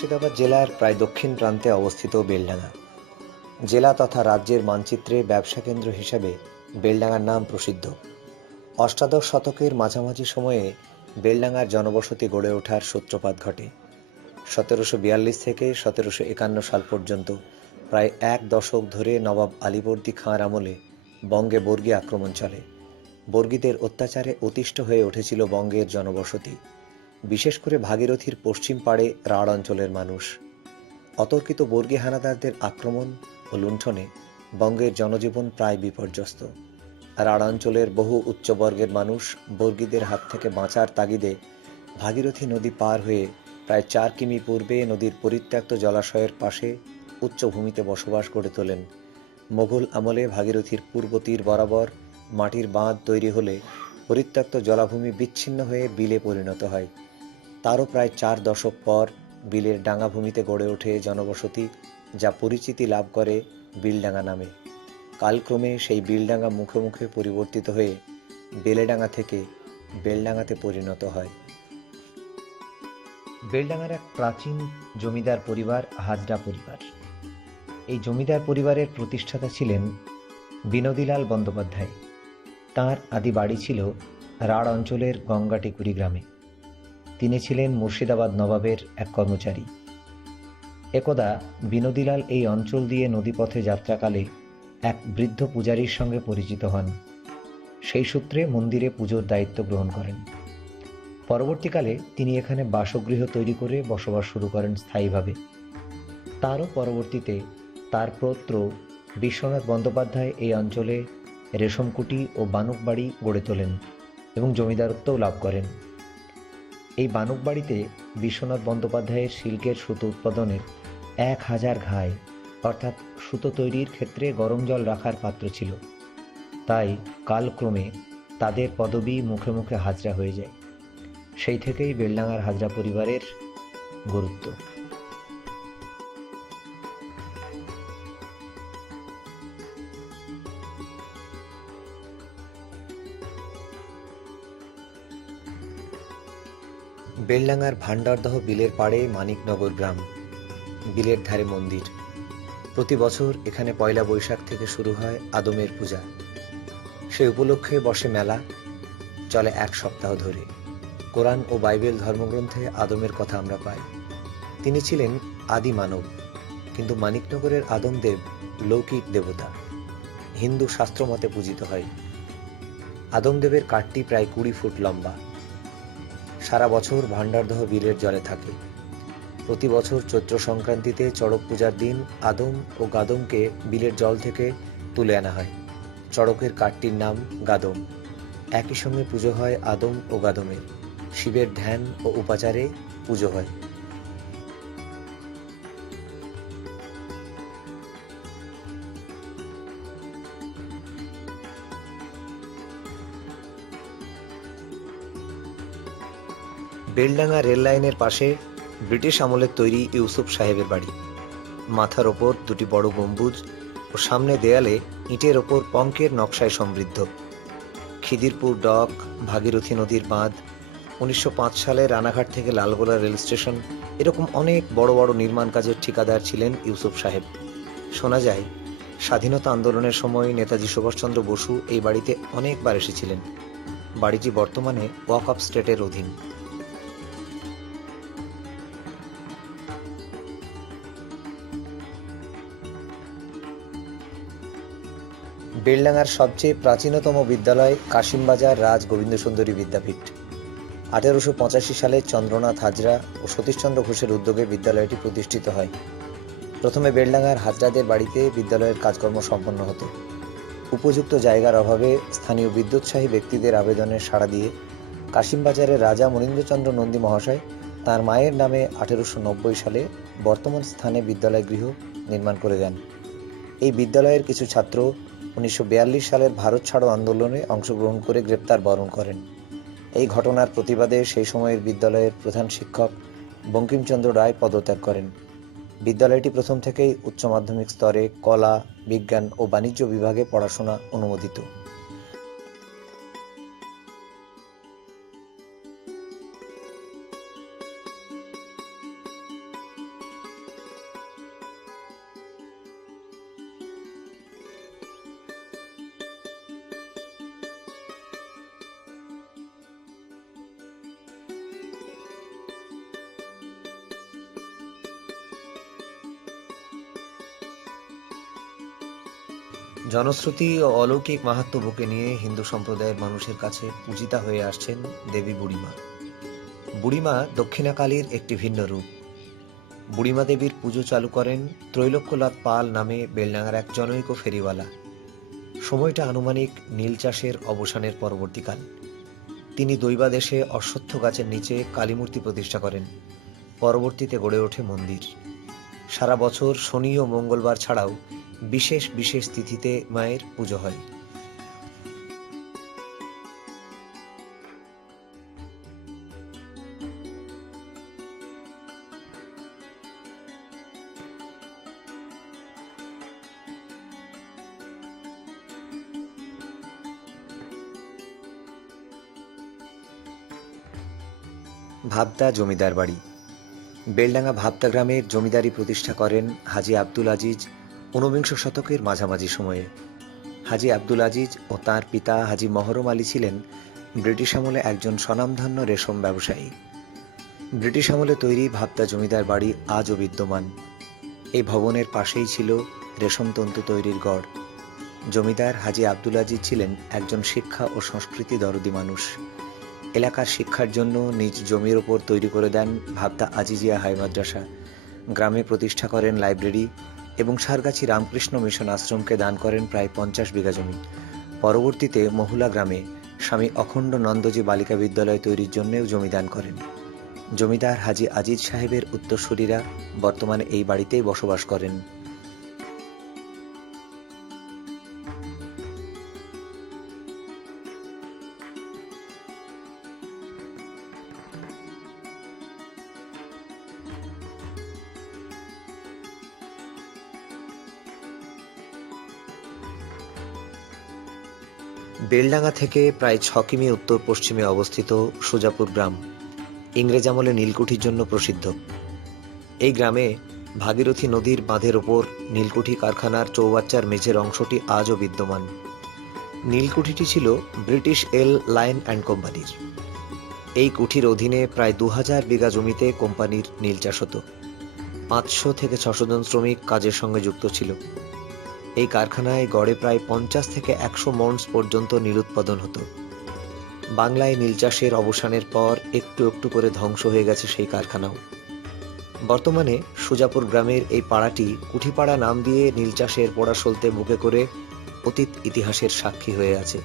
মুর্শিদাবাদ জেলার প্রায় দক্ষিণ প্রান্তে অবস্থিত বেলডাঙ্গা জেলা তথা রাজ্যের মানচিত্রে ব্যবসা কেন্দ্র হিসেবে বেলডাঙ্গার নাম প্রসিদ্ধ। অষ্টাদশ শতকের মাঝামাঝি সময়ে বেলডাঙ্গার জনবসতি গড়ে ওঠার সূত্রপাত ঘটে। 1742 থেকে 1751 সাল পর্যন্ত প্রায় এক দশক ধরে নবাব আলীবর্দী খাঁর আমলে বঙ্গে বর্গী আক্রমণ চলে। বর্গীদের অত্যাচারে অতিষ্ঠ হয়ে উঠেছিল বঙ্গের জনবসতি, বিশেষ করে ভাগীরথীর পশ্চিম পাড়ে রাঢ় অঞ্চলের মানুষ। অতর্কিত বর্গী হানাদারদের আক্রমণ ও লুণ্ঠনে বঙ্গের জনজীবন প্রায় বিপর্যস্ত। রাঢ় অঞ্চলের বহু উচ্চবর্গের মানুষ বর্গীদের হাত থেকে বাঁচার তাগিদে ভাগীরথী নদী পার হয়ে প্রায় 4 কিমি পূর্বে নদীর পরিত্যক্ত জলাশয়ের পাশে উচ্চভূমিতে বসবাস গড়ে তোলেন। মোগল আমলে ভাগীরথীর পূর্ব তীর বরাবর মাটির বাঁধ তৈরি হলে পরিত্যক্ত জলাভূমি বিচ্ছিন্ন হয়ে বিলে পরিণত হয়। তারও প্রায় 4 দশক পর বিলের ডাঙ্গাভূমিতে গড়ে ওঠে জনবসতি, যা পরিচিতি লাভ করে বিলডাঙ্গা নামে। কালক্রমে সেই বিলডাঙ্গা মুখে মুখে পরিবর্তিত হয়ে বেলেডাঙ্গা থেকে বেলডাঙ্গাতে পরিণত হয়। বেলডাঙ্গার এক প্রাচীন জমিদার পরিবার হাজরা পরিবার। এই জমিদার পরিবারের প্রতিষ্ঠাতা ছিলেন বিনোদীলাল বন্দ্যোপাধ্যায়। তাঁর আদি বাড়ি ছিল রাঢ় অঞ্চলের গঙ্গাটিকুরি গ্রামে। তিনি ছিলেন মুর্শিদাবাদ নবাবের এক কর্মচারী। একদা বিনোদীলাল এই অঞ্চল দিয়ে নদীপথে যাত্রাকালে এক বৃদ্ধ পূজারীর সঙ্গে পরিচিত হন। সেই সূত্রে মন্দিরে পুজোর দায়িত্ব গ্রহণ করেন। পরবর্তীকালে তিনি এখানে বাসগৃহ তৈরি করে বসবাস শুরু করেন স্থায়ীভাবে। তারও পরবর্তীতে তার পৌত্র বিশ্বনাথ বন্দ্যোপাধ্যায় এই অঞ্চলে রেশমকুটি ও বানুকবাড়ি গড়ে তোলেন এবং জমিদারত্বও লাভ করেন। এই বানুকবাড়িতে বিশ্বনাথ বন্দ্যোপাধ্যায়ের সিল্কের সুতো উৎপাদনের 1000 ঘাই অর্থাৎ সুতো তৈরির ক্ষেত্রে গরম জল রাখার পাত্র ছিল। তাই কালক্রমে তাদের পদবি মুখে মুখে হাজরা হয়ে যায়। সেই থেকেই বেলডাঙ্গার হাজরা পরিবারের গুরুত্ব। বেলডাঙ্গার ভান্ডারদহ বিলের পাড়ে মানিকনগর গ্রাম। বিলের ধারে মন্দির। প্রতি বছর এখানে পয়লা বৈশাখ থেকে শুরু হয় আদমের পূজা। সে উপলক্ষে বসে মেলা, চলে 1 সপ্তাহ ধরে। কোরআন ও বাইবেল ধর্মগ্রন্থে আদমের কথা আমরা পাই। তিনি ছিলেন আদি মানব, কিন্তু মানিকনগরের আদমদেব লৌকিক দেবতা, হিন্দু শাস্ত্রমতে পূজিত হয়। আদমদেবের কাঠটি প্রায় 20 ফুট লম্বা। সারা বছর ভান্ডারদহ বিলের জলে থাকে। প্রতি বছর চৈত্র সংক্রান্তিতে চড়ক পূজার দিন আদম ও গাদমকে বিলের জল থেকে তুলে আনা হয়। চড়কের কাঠটির নাম গাদম। একই সঙ্গে পুজো হয় আদম ও গাদমের। শিবের ধ্যান ও উপাচারে পুজো হয়। বেলডাঙ্গা রেল লাইনের পাশে ব্রিটিশ আমলের তৈরি ইউসুফ সাহেবের বাড়ি। মাথার ওপর 2টি বড় গম্বুজ ও সামনে দেয়ালে ইটের ওপর পঙ্কের নকশায় সমৃদ্ধ। খিদিরপুর ডক, ভাগীরথী নদীর বাঁধ, 1905 সালে রানাঘাট থেকে লালগোলা রেল স্টেশন, এরকম অনেক বড় বড় নির্মাণ কাজের ঠিকাদার ছিলেন ইউসুফ সাহেব। শোনা যায় স্বাধীনতা আন্দোলনের সময় নেতাজি সুভাষচন্দ্র বসু এই বাড়িতে অনেকবার এসেছিলেন। বাড়িটি বর্তমানে ওয়াক অফ স্টেটের অধীন। বেলডাঙ্গার সবচেয়ে প্রাচীনতম বিদ্যালয় কাশিমবাজার রাজ গোবিন্দসুন্দরী বিদ্যাপীঠ। 1885 সালে চন্দ্রনাথ হাজরা ও সতীশচন্দ্র ঘোষের উদ্যোগে বিদ্যালয়টি প্রতিষ্ঠিত হয়। প্রথমে বেলডাঙ্গার হাজরাদের বাড়িতে বিদ্যালয়ের কাজকর্ম সম্পন্ন হতো। উপযুক্ত জায়গার অভাবে স্থানীয় বিদ্যোৎসাহী ব্যক্তিদের আবেদনে সাড়া দিয়ে কাশিমবাজারের রাজা মনীন্দ্রচন্দ্র নন্দী মহাশয় তাঁর মায়ের নামে 1890 সালে বর্তমান স্থানে বিদ্যালয় গৃহ নির্মাণ করে দেন। এই বিদ্যালয়ের কিছু ছাত্র 1942 সালের ভারত ছাড়ো আন্দোলনে অংশগ্রহণ করে গ্রেপ্তার বরণ করেন। এই ঘটনার প্রতিবাদে সেই সময়ের বিদ্যালয়ের প্রধান শিক্ষক বঙ্কিমচন্দ্র রায় পদত্যাগ করেন। বিদ্যালয়টি প্রথম থেকেই উচ্চ মাধ্যমিক স্তরে কলা, বিজ্ঞান ও বাণিজ্য বিভাগে পড়াশোনা অনুমোদিত। জনশ্রুতি ও অলৌকিক মাহাত্ম্য বুকে নিয়ে হিন্দু সম্প্রদায়ের মানুষের কাছে পূজিতা হয়ে আসছেন দেবী বুড়িমা। বুড়িমা দক্ষিণাকালীর একটি ভিন্ন রূপ। বুড়িমা দেবীর পুজো চালু করেন ত্রৈলোক্যনাথ পাল নামে বেলডাঙার এক জনৈক ফেরিওয়ালা। সময়টা আনুমানিক নীল চাষের অবসানের পরবর্তীকাল। তিনি দৈবাদেশে অশ্বত্থ গাছের নিচে কালীমূর্তি প্রতিষ্ঠা করেন। পরবর্তীতে গড়ে ওঠে মন্দির। সারা বছর শনি ও মঙ্গলবার ছাড়াও বিশেষ বিশেষ তিথিতে মায়ের পুজো হয়। ভাবদা জমিদার বাড়ি। বেলডাঙ্গা ভাবদা গ্রামের জমিদারি প্রতিষ্ঠা করেন হাজী আব্দুল আজিজ ১৯ শতকের মাঝামাঝি সময়ে। হাজী আব্দুল আজিজ ও তাঁর পিতা হাজী মহরম আলী ছিলেন ব্রিটিশ আমলে একজন স্বনামধন্য রেশম ব্যবসায়ী। ব্রিটিশ আমলে তৈরি ভাবদা জমিদার বাড়ি আজও বিদ্যমান। এই ভবনের পাশেই ছিল রেশম তন্তু তৈরির গড়। জমিদার হাজী আব্দুল আজিজ ছিলেন একজন শিক্ষা ও সংস্কৃতি দরদি মানুষ। এলাকার শিক্ষার জন্য নিজ জমির ওপর তৈরি করে দেন ভাবদা আজিজিয়া হাই মাদ্রাসা। গ্রামে প্রতিষ্ঠা করেন লাইব্রেরি এবং সারগাছি রামকৃষ্ণ মিশন আশ্রমকে দান করেন প্রায় ৫০ বিঘা জমি। পরবর্তীতে মহুলা গ্রামে স্বামী অখণ্ড নন্দজি বালিকা বিদ্যালয় তৈরির জন্যও জমি দান করেন। জমিদার হাজী আজিজ সাহেবের উত্তরসূরিরা বর্তমানে এই বাড়িতেই বসবাস করেন। বেলডাঙ্গা থেকে প্রায় ৬ কিমি উত্তর পশ্চিমে অবস্থিত সুজাপুর গ্রাম ইংরেজ আমলে নীলকুঠির জন্য প্রসিদ্ধ। এই গ্রামে ভাগীরথী নদীর বাঁধের ওপর নীলকুঠি কারখানার চৌবাচ্চার মেঝের অংশটি আজও বিদ্যমান। নীলকুঠিটি ছিল ব্রিটিশ এল লায়ন অ্যান্ড কোম্পানির। এই কুঠির অধীনে প্রায় ২০০০ বিঘা জমিতে কোম্পানির নীল চাষ হতো। ৫০০ থেকে ৬০০ জন শ্রমিক কাজের সঙ্গে যুক্ত ছিল। এই কারখানায় গড়ে প্রায় ৫০ থেকে ১০০ মন্স পর্যন্ত নীল উৎপাদন হতো। বাংলায় নীল চাষের অবসানের পর একটু একটু করে ধ্বংস হয়ে গেছে সেই কারখানাও। বর্তমানে সুজাপুর গ্রামের এই পাড়াটি কুঠিপাড়া নাম দিয়ে নীল চাষের পোড়া সলতে মুখে করে অতীত ইতিহাসের সাক্ষী হয়ে আছে।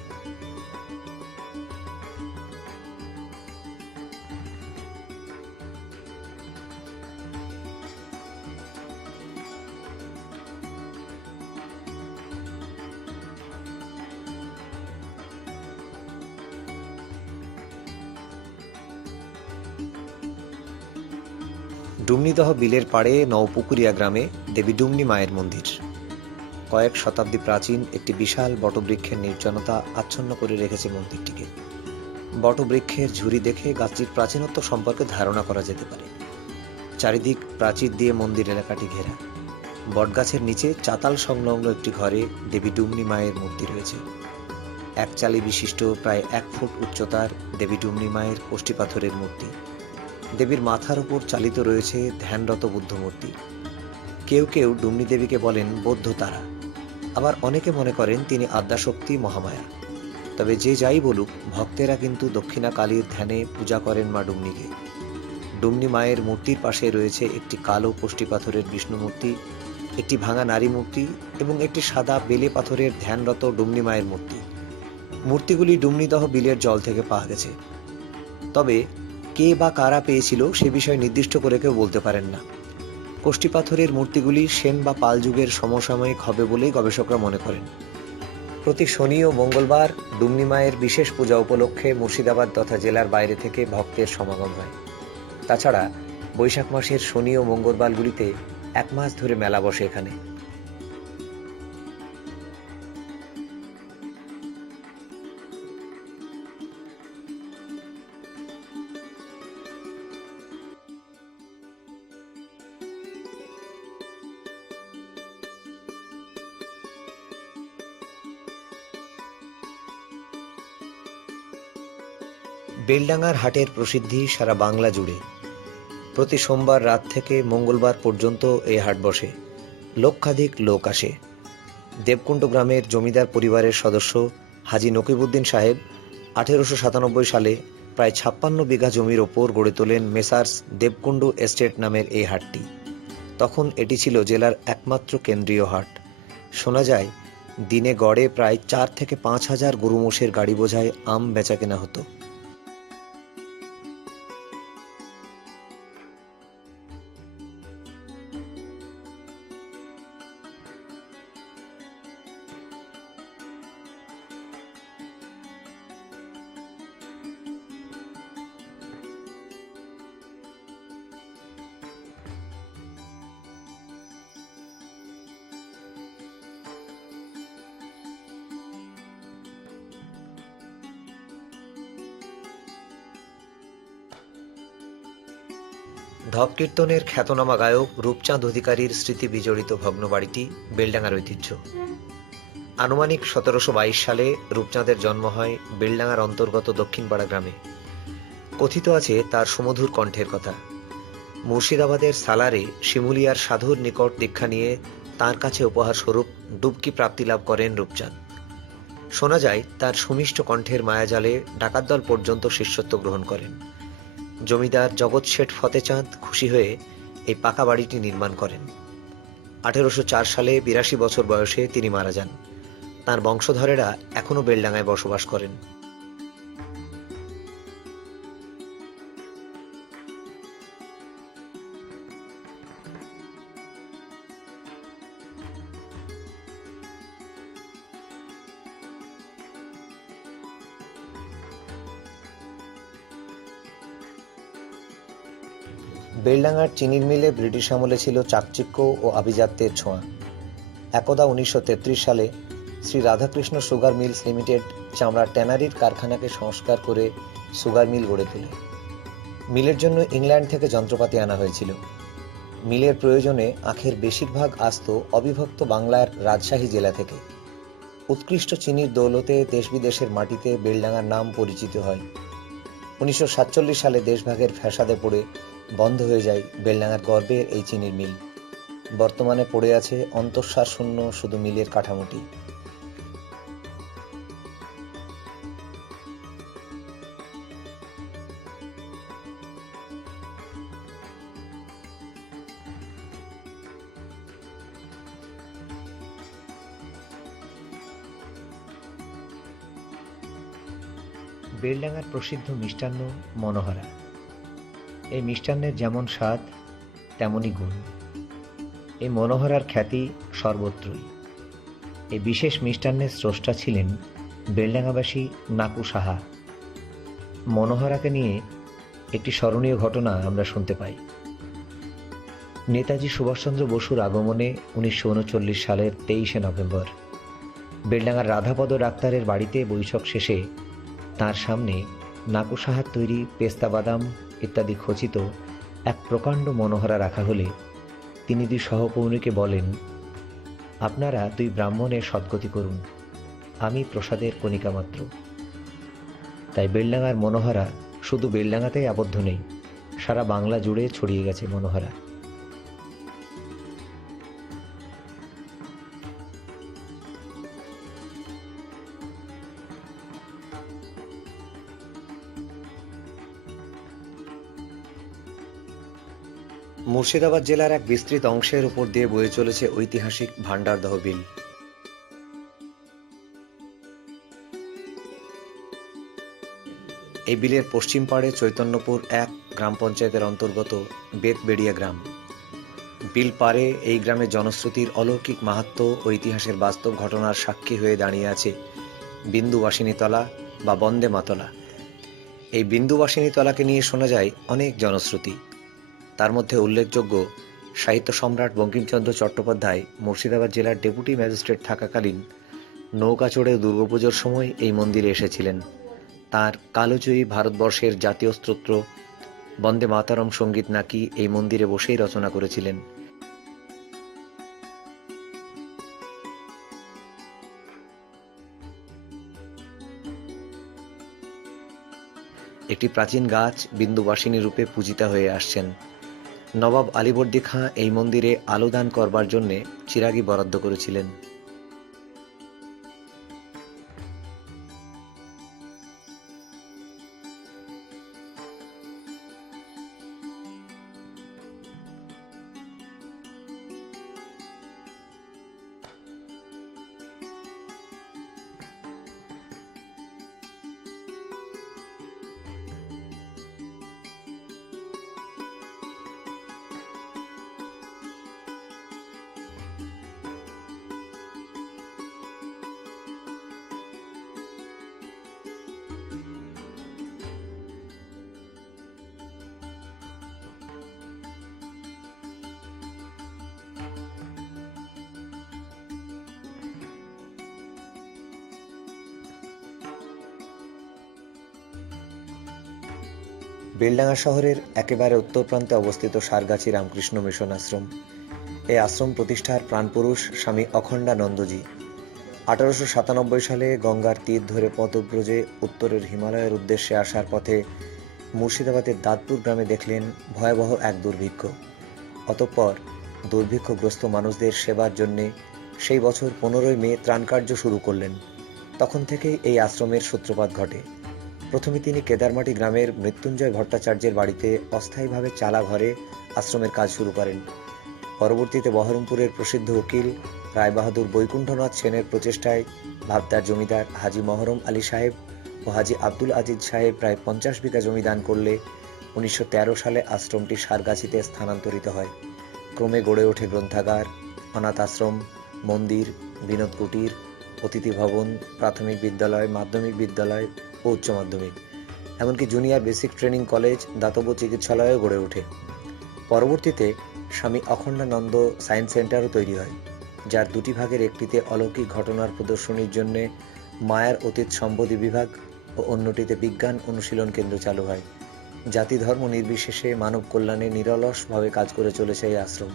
ডুমনিদহ বিলের পাড়ে নওপুকুরিয়া গ্রামে দেবী ডুমনি মায়ের মন্দির। কয়েক শতাব্দী প্রাচীন একটি বিশাল বটবৃক্ষের নির্জনতা আচ্ছন্ন করে রেখেছে মন্দিরটিকে। বটবৃক্ষের ঝুরি দেখে গাছটির প্রাচীনত্ব সম্পর্কে ধারণা করা যেতে পারে। চারিদিক প্রাচীর দিয়ে মন্দির এলাকাটি ঘেরা। বটগাছের নিচে চাতাল সংলগ্ন একটি ঘরে দেবী ডুমনি মায়ের মূর্তি রয়েছে। একচালি বিশিষ্ট প্রায় ১ ফুট উচ্চতার দেবী ডুমনি মায়ের কোষ্ঠী পাথরের মূর্তি। দেবীর মাথার উপর চালিত রয়েছে ধ্যানরত বুদ্ধ মূর্তি। কেউ কেউ ডুমনি দেবীকে বলেন বৌদ্ধ তারা, আবার অনেকে মনে করেন তিনি আদ্যাশক্তি মহামায়া। তবে যে যাই বলুক, ভক্তেরা কিন্তু দক্ষিণা কালীর ধ্যানে পূজা করেন মা ডুমনিকে। ডুমনি মায়ের মূর্তির পাশে রয়েছে একটি কালো কোষ্ঠী পাথরের বিষ্ণু মূর্তি, একটি ভাঙা নারী মূর্তি এবং একটি সাদা বেলে পাথরের ধ্যানরত ডুমনি মায়ের মূর্তি। মূর্তিগুলি ডুমনিদহ বিলের জল থেকে পাওয়া গেছে। তবে কে বা কারা পেয়েছিল সে বিষয়ে নির্দিষ্ট করে কেউ বলতে পারেন না। কোষ্ঠী পাথরের মূর্তিগুলি সেন বা পাল যুগের সমসাময়িক হবে বলেই গবেষকরা মনে করেন। প্রতি শনি ও মঙ্গলবার ডুমনি মায়ের বিশেষ পূজা উপলক্ষে মুর্শিদাবাদ তথা জেলার বাইরে থেকে ভক্তের সমাগম হয়। তাছাড়া বৈশাখ মাসের শনি ও মঙ্গলবারগুলিতে ১ মাস ধরে মেলা বসে এখানে। বেলডাঙ্গার হাটের প্রসিদ্ধি সারা বাংলা জুড়ে। প্রতি সোমবার রাত থেকে মঙ্গলবার পর্যন্ত এই হাট বসে। লক্ষাধিক লোক আসে। দেবকুণ্ড গ্রামের জমিদার পরিবারের সদস্য হাজী নকিবউদ্দিন সাহেব 1897 সালে প্রায় 56 বিঘা জমির ওপর গড়ে তোলেন মেসার্স দেবকুণ্ড এস্টেট নামের এই হাটটি। তখন এটি ছিল জেলার একমাত্র কেন্দ্রীয় হাট। শোনা যায় দিনে গড়ে প্রায় 4 থেকে 5 হাজার গরু মোষের গাড়ি বোঝায় আম বেচাকেনা হতো। ঢপ কীর্তনের খ্যাতনামা গায়ক রূপচাঁদ অধিকারীর স্মৃতি বিজড়িত ভগ্ন বাড়িটি বেলডাঙ্গার ঐতিহ্য। আনুমানিক 1722 সালে রূপচাঁদের জন্ম হয় বেলডাঙ্গার অন্তর্গত দক্ষিণপাড়া গ্রামে। কথিত আছে তার সুমধুর কণ্ঠের কথা। মুর্শিদাবাদের সালারে শিমুলিয়ার সাধুর নিকট দীক্ষা নিয়ে তাঁর কাছে উপহার স্বরূপ ডুবকি প্রাপ্তি লাভ করেন রূপচাঁদ। শোনা যায় তার সুমিষ্ট কণ্ঠের মায়াজালে ডাকাত দল পর্যন্ত শিষ্যত্ব গ্রহণ করেন। জমিদার জগৎ শেঠ ফতেচাঁদ খুশি হয়ে এই পাকা বাড়িটি নির্মাণ করেন। 1804 সালে 82 বছর বয়সে তিনি মারা যান। তাঁর বংশধরেরা এখনো বেলডাঙ্গায় বসবাস করেন। বেলডাঙ্গার চিনির মিলে ব্রিটিশ আমলে ছিল চাকচিক্য ও আভিজাত্যের ছোঁয়া। একদা 1933 সালে Shri Radhakrishna sugar mills limited চামড়ার ট্যানারির কারখানাকে সংস্কার করে সুগার মিল গড়ে তোলে। মিলের জন্য ইংল্যান্ড থেকে যন্ত্রপাতি আনা হয়েছিল। মিলের প্রয়োজনে আখের বেশিরভাগ আসত অবিভক্ত বাংলার রাজশাহী জেলা থেকে। উৎকৃষ্ট চিনির দৌলতে দেশ বিদেশের মাটিতে বেলডাঙ্গার নাম পরিচিত হয়। 1947 সালে দেশভাগের ফ্যাসাদে পড়ে বন্ধ হয়ে যায় বেলডাঙ্গার গর্বের এই চিনির মিল। বর্তমানে পড়ে আছে অন্তঃসার শূন্য শুধু মিলের কাঠামোটি। বেলডাঙ্গার প্রসিদ্ধ মিষ্টান্ন মনোহরা। এই মিষ্টান্নের যেমন স্বাদ তেমনই গুণ। এই মনোহরার খ্যাতি সর্বত্রই। এই বিশেষ মিষ্টান্নের স্রষ্টা ছিলেন বেলডাঙ্গাবাসী নাকু সাহা। মনোহরাকে নিয়ে একটি স্মরণীয় ঘটনা আমরা শুনতে পাই। নেতাজি সুভাষচন্দ্র বসুর আগমনে 1939 সালের 23শে নভেম্বর বেলডাঙ্গার রাধাপদ ডাক্তারের বাড়িতে বৈঠক শেষে তার সামনে নাকু সাহার তৈরি পেস্তা বাদাম ইত্যাদি খচিত এক প্রকাণ্ড মনোহরা রাখা হলে তিনি দুই সহকর্মীকে বলেন, আপনারা দুই ব্রাহ্মণের সদ্গতি করুন, আমি প্রসাদের কণিকা মাত্র। তাই বেলডাঙ্গার মনোহরা শুধু বেলডাঙ্গাতেই আবদ্ধ নেই, সারা বাংলা জুড়ে ছড়িয়ে গেছে মনোহরা। মুর্শিদাবাদ জেলার এক বিস্তৃত অংশের উপর দিয়ে বয়ে চলেছে ঐতিহাসিক ভান্ডারদহ বিল। এই বিলের পশ্চিম পাড়ে চৈতন্যপুর 1 গ্রাম পঞ্চায়েতের অন্তর্গত বেতবেড়িয়া গ্রাম। বিল পারে এই গ্রামের জনশ্রুতির অলৌকিক মাহাত্ম্য ও ইতিহাসের বাস্তব ঘটনার সাক্ষী হয়ে দাঁড়িয়ে আছে বিন্দুবাসিনী তলা বা বন্দে মাতলা। এই বিন্দুবাসিনী তলাকে নিয়ে শোনা যায় অনেক জনশ্রুতি। তার মধ্যে উল্লেখযোগ্য, সাহিত্য সম্রাট বঙ্কিমচন্দ্র চট্টোপাধ্যায় মুর্শিদাবাদ জেলার ডেপুটি ম্যাজিস্ট্রেট থাকাকালীন নৌকা চড়ে দুর্গাপুজোর সময় এই মন্দিরে এসেছিলেন। তার কালোজয়ী ভারতবর্ষের জাতীয় স্তোত্র বন্দে মাতরম সঙ্গীত নাকি এই মন্দিরে বসেই রচনা করেছিলেন। একটি প্রাচীন গাছ বিন্দুবাসিনী রূপে পূজিতা হয়ে আসছেন। নবাব আলীবর্দী খাঁ এই মন্দিরে আলো দান করবার জন্য চিরাগি বরাদ্দ করেছিলেন। বেলডাঙ্গা শহরের একেবারে উত্তর প্রান্তে অবস্থিত সারগাছি রামকৃষ্ণ মিশন আশ্রম। এই আশ্রম প্রতিষ্ঠার প্রাণপুরুষ স্বামী অখণ্ডানন্দজি 1897 সালে গঙ্গার তীর ধরে পদব্রজে উত্তরের হিমালয়ের উদ্দেশ্যে আসার পথে মুর্শিদাবাদের দাঁতপুর গ্রামে দেখলেন ভয়াবহ এক দুর্ভিক্ষ। অতঃপর দুর্ভিক্ষগ্রস্ত মানুষদের সেবার জন্যে সেই বছর 15 মে ত্রাণকার্য শুরু করলেন। তখন থেকেই এই আশ্রমের সূত্রপাত ঘটে। প্রথমে তিনি কেদারমাটি গ্রামের মৃত্যুঞ্জয় ভট্টাচার্যের বাড়িতে অস্থায়ীভাবে চালা ঘরে আশ্রমের কাজ শুরু করেন। পরবর্তীতে বহরমপুরের প্রসিদ্ধ উকিল রায়বাহাদুর বৈকুণ্ঠনাথ সেনের প্রচেষ্টায় ভাবদার জমিদার হাজী মহরম আলী সাহেব ও হাজী আব্দুল আজিজ সাহেব প্রায় 50 বিঘা জমি দান করলে 1913 সালে আশ্রমটি সারগাছিতে স্থানান্তরিত হয়। ক্রমে গড়ে ওঠে গ্রন্থাগার, অনাথ আশ্রম, মন্দির, বিনোদ কুটির, অতিথি ভবন, প্রাথমিক বিদ্যালয়, মাধ্যমিক বিদ্যালয় ও উচ্চ মাধ্যমিক, এমনকি জুনিয়র বেসিক ট্রেনিং কলেজ, দাতব্য চিকিৎসালয়ও গড়ে ওঠে। পরবর্তীতে স্বামী অখণ্ডানন্দ সায়েন্স সেন্টারও তৈরি হয়, যার দুটি ভাগের একটিতে অলৌকিক ঘটনার প্রদর্শনীর জন্য মায়ার অতীত সম্পত্তি বিভাগ ও অন্যটিতে বিজ্ঞান অনুশীলন কেন্দ্র চালু হয়। জাতি ধর্ম নির্বিশেষে মানব কল্যাণে নিরলসভাবে কাজ করে চলেছে এই আশ্রম।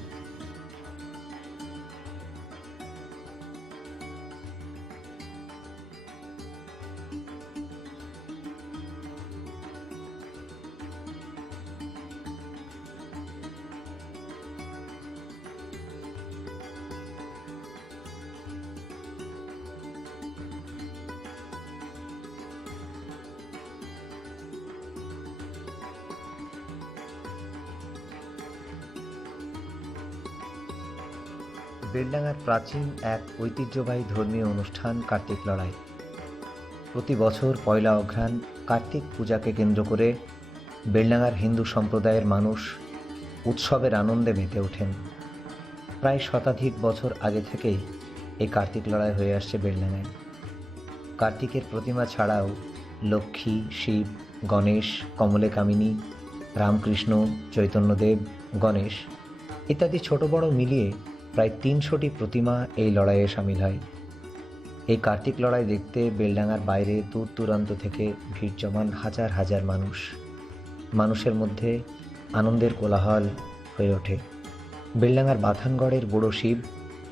বেলডাঙ্গার প্রাচীন এক ঐতিহ্যবাহী ধর্মীয় অনুষ্ঠান কার্তিক লড়াই। প্রতি বছর পয়লা অঘ্রাণ কার্তিক পূজাকে কেন্দ্র করে বেলডাঙ্গার হিন্দু সম্প্রদায়ের মানুষ উৎসবের আনন্দে মেতে ওঠেন। প্রায় শতাধিক বছর আগে থেকেই এই কার্তিক লড়াই হয়ে আসছে বেলডাঙ্গায়। কার্তিকের প্রতিমা ছাড়াও লক্ষ্মী, শিব, গণেশ, কমলে কামিনী, রামকৃষ্ণ, চৈতন্যদেব, গণেশ ইত্যাদি ছোট বড় মিলিয়ে প্রায় 300টি প্রতিমা এই লড়াইয়ে সামিল হয়। এই কার্তিক লড়াই দেখতে বেলডাঙ্গার বাইরে দূর দূরান্ত থেকে ভিড় জমান হাজার হাজার মানুষ। মানুষের মধ্যে আনন্দের কোলাহল হয়ে ওঠে। বেলডাঙ্গার বাথানগড়ের বুড়ো শিব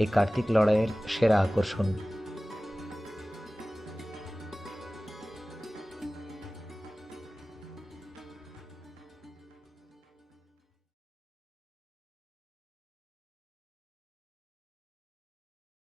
এই কার্তিক লড়াইয়ের সেরা আকর্ষণ।